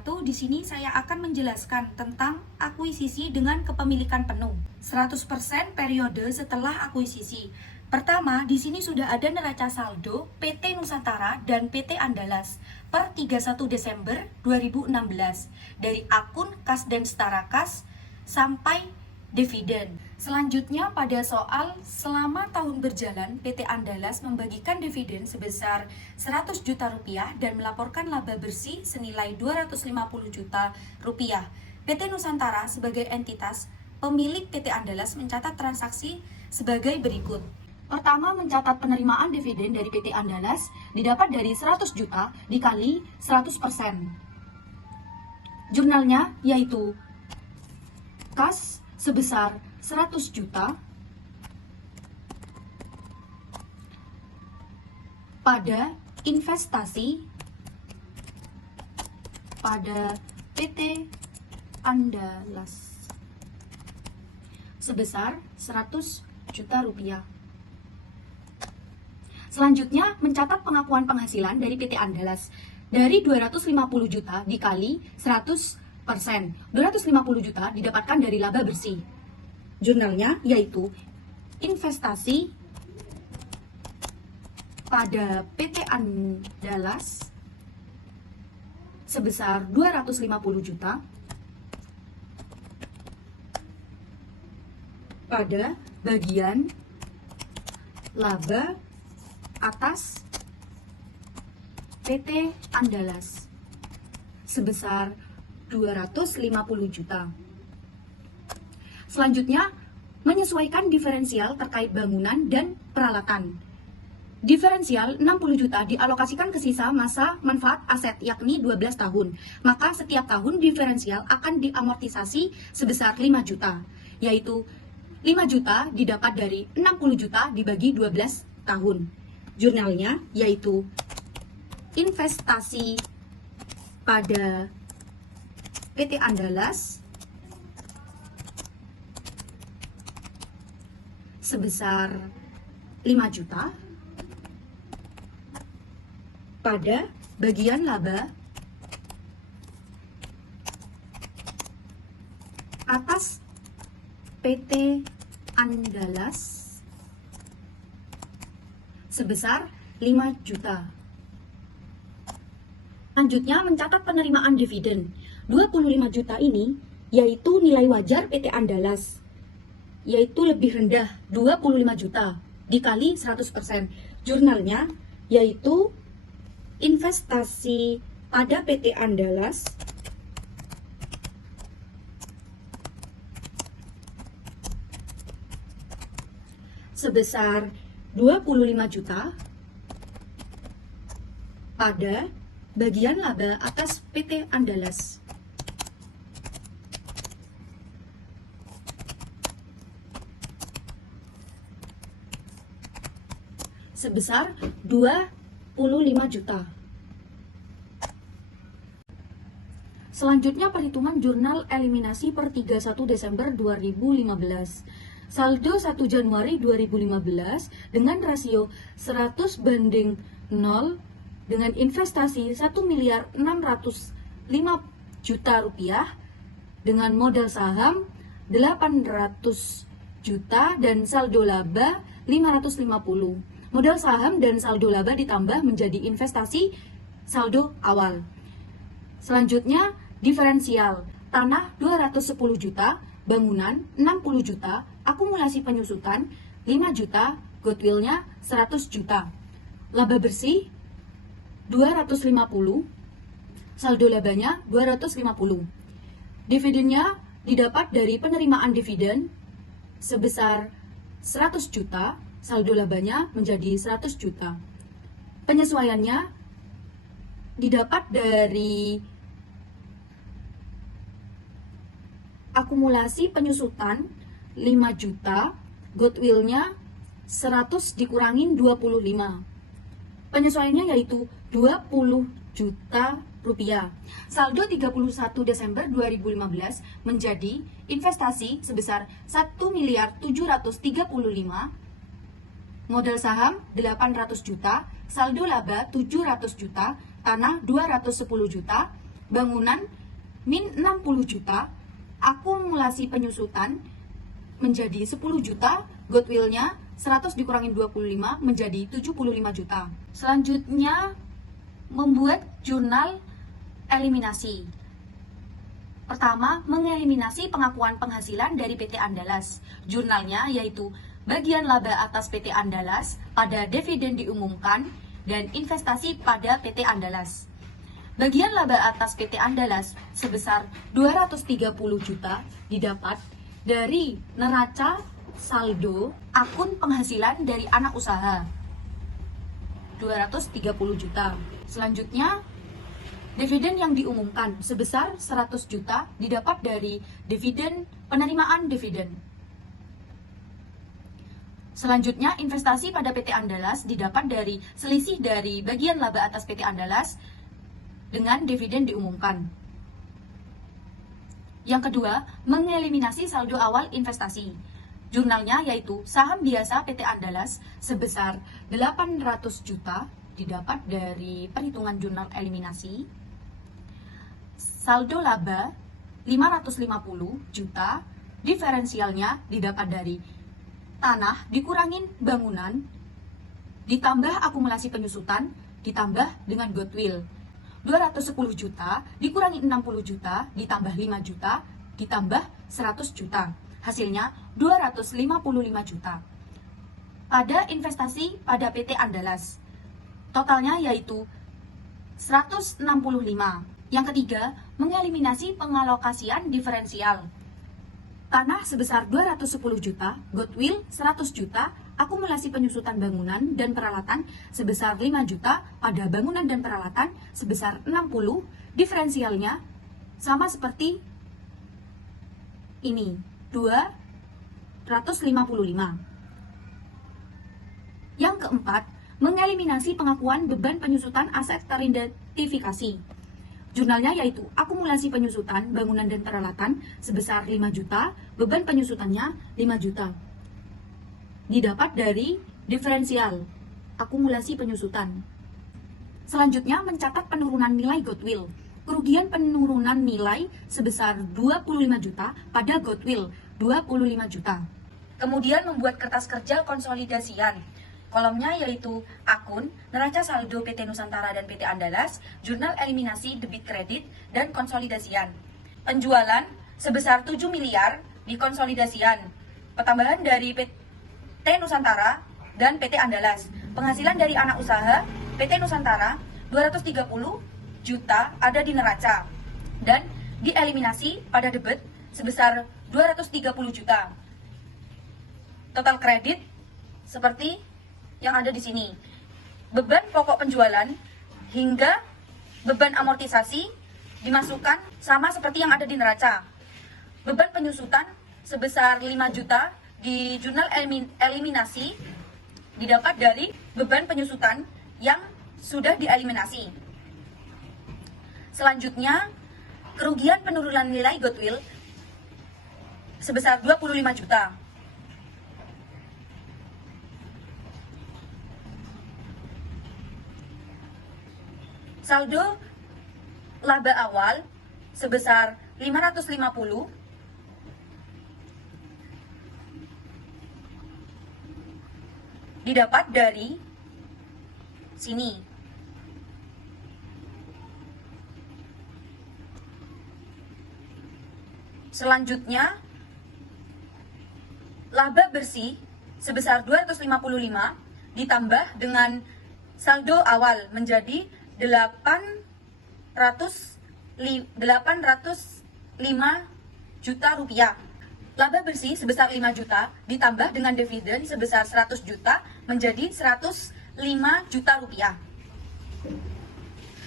wabarakatuh. Di sini saya akan menjelaskan tentang akuisisi dengan kepemilikan penuh. 100% periode setelah akuisisi. Pertama, di sini sudah ada neraca saldo PT Nusantara dan PT Andalas per 31 Desember 2016 dari akun kas dan setara kas sampai dividen. Selanjutnya pada soal selama tahun berjalan PT Andalas membagikan dividen sebesar 100 juta rupiah dan melaporkan laba bersih senilai 250 juta rupiah. PT Nusantara sebagai entitas pemilik PT Andalas mencatat transaksi sebagai berikut. Pertama, mencatat penerimaan dividen dari PT Andalas didapat dari 100 juta dikali 100%. Jurnalnya yaitu kas sebesar 100 juta pada investasi pada PT Andalas sebesar 100 juta rupiah. Selanjutnya, mencatat pengakuan penghasilan dari PT Andalas dari 250 juta dikali 100%. 250 juta didapatkan dari laba bersih. Jurnalnya yaitu investasi pada PT Andalas sebesar 250 juta pada bagian laba atas PT Andalas sebesar 250 juta. Selanjutnya, menyesuaikan diferensial terkait bangunan dan peralatan. Diferensial 60 juta dialokasikan ke sisa masa manfaat aset yakni 12 tahun. Maka setiap tahun diferensial akan diamortisasi sebesar 5 juta, yaitu 5 juta didapat dari 60 juta dibagi 12 tahun. Jurnalnya yaitu investasi pada PT Andalas sebesar 5 juta pada bagian laba atas PT Andalas sebesar 5 juta. Selanjutnya, mencatat penerimaan dividen. 25 juta ini yaitu nilai wajar PT Andalas, yaitu lebih rendah 25 juta dikali 100%. Jurnalnya yaitu investasi pada PT Andalas sebesar 25 juta pada bagian laba atas PT Andalas sebesar 25 juta. Selanjutnya, perhitungan jurnal eliminasi per 31 Desember 2015. Saldo 1 Januari 2015 dengan rasio 100 banding 0 dengan investasi 1 miliar 605 juta rupiah dengan modal saham 800 juta dan saldo laba 550. Modal saham dan saldo laba ditambah menjadi investasi saldo awal. Selanjutnya, diferensial. Tanah 210 juta, bangunan 60 juta, akumulasi penyusutan 5 juta, goodwill-nya 100 juta. Laba bersih 250, saldo labanya 250. Dividennya didapat dari penerimaan dividen sebesar 100 juta, saldo labanya menjadi 100 juta. Penyesuaiannya didapat dari akumulasi penyusutan 5 juta, goodwill-nya 100 dikurangin 25. Penyesuaiannya yaitu 20 juta rupiah. Saldo 31 Desember 2015 menjadi investasi sebesar 1 miliar 735, modal saham 800 juta, saldo laba 700 juta, tanah 210 juta, bangunan min 60 juta, akumulasi penyusutan menjadi 10 juta, goodwill-nya 100 dikurangin 25 menjadi 75 juta. Selanjutnya, membuat jurnal eliminasi. Pertama, mengeliminasi pengakuan penghasilan dari PT Andalas. Jurnalnya yaitu bagian laba atas PT Andalas pada dividen diumumkan dan investasi pada PT Andalas. Bagian laba atas PT Andalas sebesar 230 juta didapat dari neraca saldo akun penghasilan dari anak usaha. 230 juta. Selanjutnya, dividen yang diumumkan sebesar 100 juta didapat dari dividen penerimaan dividen. Selanjutnya, investasi pada PT Andalas didapat dari selisih dari bagian laba atas PT Andalas dengan dividen diumumkan. Yang kedua, mengeliminasi saldo awal investasi. Jurnalnya yaitu saham biasa PT Andalas sebesar 800 juta didapat dari perhitungan jurnal eliminasi. Saldo laba 550 juta, diferensialnya didapat dari tanah dikurangin bangunan, ditambah akumulasi penyusutan, ditambah dengan goodwill. 210 juta dikurangi 60 juta, ditambah 5 juta, ditambah 100 juta. Hasilnya 255 juta. Pada investasi pada PT Andalas, totalnya yaitu 165. Yang ketiga, mengeliminasi pengalokasian diferensial. Tanah sebesar 210 juta, goodwill 100 juta, akumulasi penyusutan bangunan dan peralatan sebesar 5 juta, pada bangunan dan peralatan sebesar 60, diferensialnya sama seperti ini, 255. Yang keempat, mengeliminasi pengakuan beban penyusutan aset teridentifikasi. Jurnalnya yaitu akumulasi penyusutan bangunan dan peralatan sebesar 5 juta, beban penyusutannya 5 juta. Didapat dari diferensial akumulasi penyusutan. Selanjutnya, mencatat penurunan nilai goodwill. Kerugian penurunan nilai sebesar 25 juta pada goodwill 25 juta. Kemudian membuat kertas kerja konsolidasian. Kolomnya yaitu akun, neraca saldo PT Nusantara dan PT Andalas, jurnal eliminasi debit kredit, dan konsolidasian. Penjualan sebesar 7 miliar dikonsolidasian. Pertambahan dari PT Nusantara dan PT Andalas. Penghasilan dari anak usaha PT Nusantara 230 juta ada di neraca dan dieliminasi pada debit sebesar 230 juta. Total kredit seperti yang ada di sini. Beban pokok penjualan hingga beban amortisasi dimasukkan sama seperti yang ada di neraca. Beban penyusutan sebesar 5 juta di jurnal eliminasi didapat dari beban penyusutan yang sudah dieliminasi. Selanjutnya, kerugian penurunan nilai goodwill sebesar 25 juta. Saldo laba awal sebesar 550 didapat dari sini. Selanjutnya, laba bersih sebesar 255 ditambah dengan saldo awal menjadi 805 juta rupiah. Laba bersih sebesar 5 juta ditambah dengan dividen sebesar 100 juta menjadi 105 juta rupiah.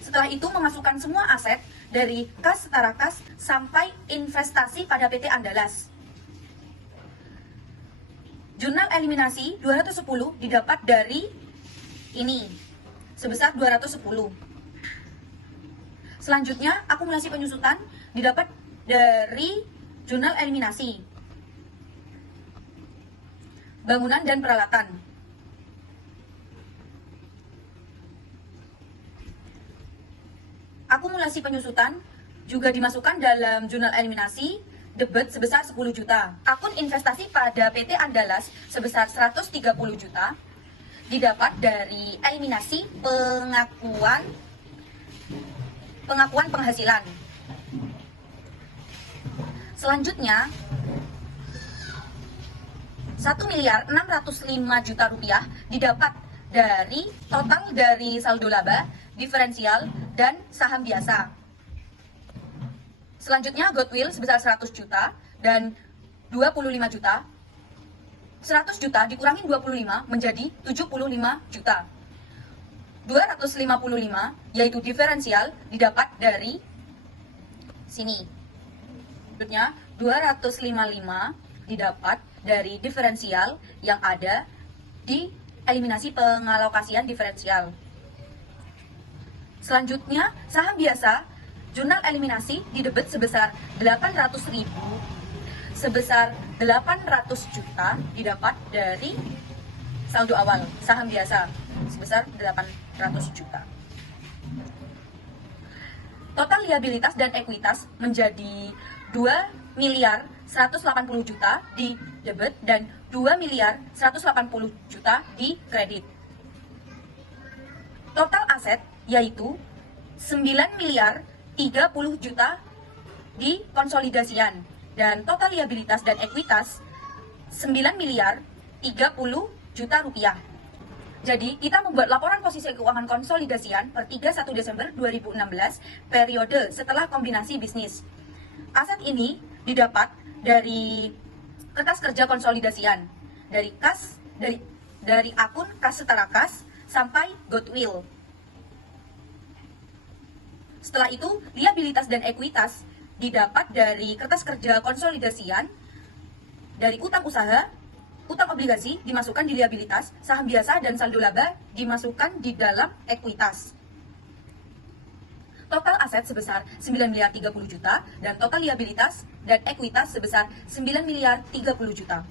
Setelah itu memasukkan semua aset dari kas setara kas sampai investasi pada PT Andalas. Jurnal eliminasi 210 didapat dari ini sebesar 210. Selanjutnya, akumulasi penyusutan didapat dari jurnal eliminasi bangunan dan peralatan. Akumulasi penyusutan juga dimasukkan dalam jurnal eliminasi debit sebesar 10 juta. Akun investasi pada PT Andalas sebesar 130 juta didapat dari eliminasi pengakuan penghasilan. Selanjutnya 1.605 juta rupiah didapat dari total dari saldo laba, diferensial, dan saham biasa. Selanjutnya goodwill sebesar 100 juta dan 25 juta. 100 juta dikurangi 25 menjadi 75 juta. 255 yaitu diferensial didapat dari sini. Selanjutnya 255 didapat dari diferensial yang ada di eliminasi pengalokasian diferensial. Selanjutnya, saham biasa, jurnal eliminasi didebit sebesar 800.000, sebesar 800 juta didapat dari saldo awal, saham biasa, sebesar 800 juta. Total liabilitas dan ekuitas menjadi 2 miliar 180 juta di debit dan 2 miliar 180 juta di kredit. Total aset yaitu 9 miliar 30 juta di konsolidasian dan total liabilitas dan ekuitas 9 miliar 30 juta rupiah. Jadi, kita membuat laporan posisi keuangan konsolidasian per 31 Desember 2016 periode setelah kombinasi bisnis. Aset ini didapat dari kertas kerja konsolidasian, dari kas, dari akun kas setara kas sampai goodwill. Setelah itu, liabilitas dan ekuitas didapat dari kertas kerja konsolidasian, dari utang usaha, utang obligasi dimasukkan di liabilitas, saham biasa dan saldo laba dimasukkan di dalam ekuitas. Total aset sebesar 9 miliar 30 juta dan total liabilitas dan ekuitas sebesar 9 miliar 30 juta.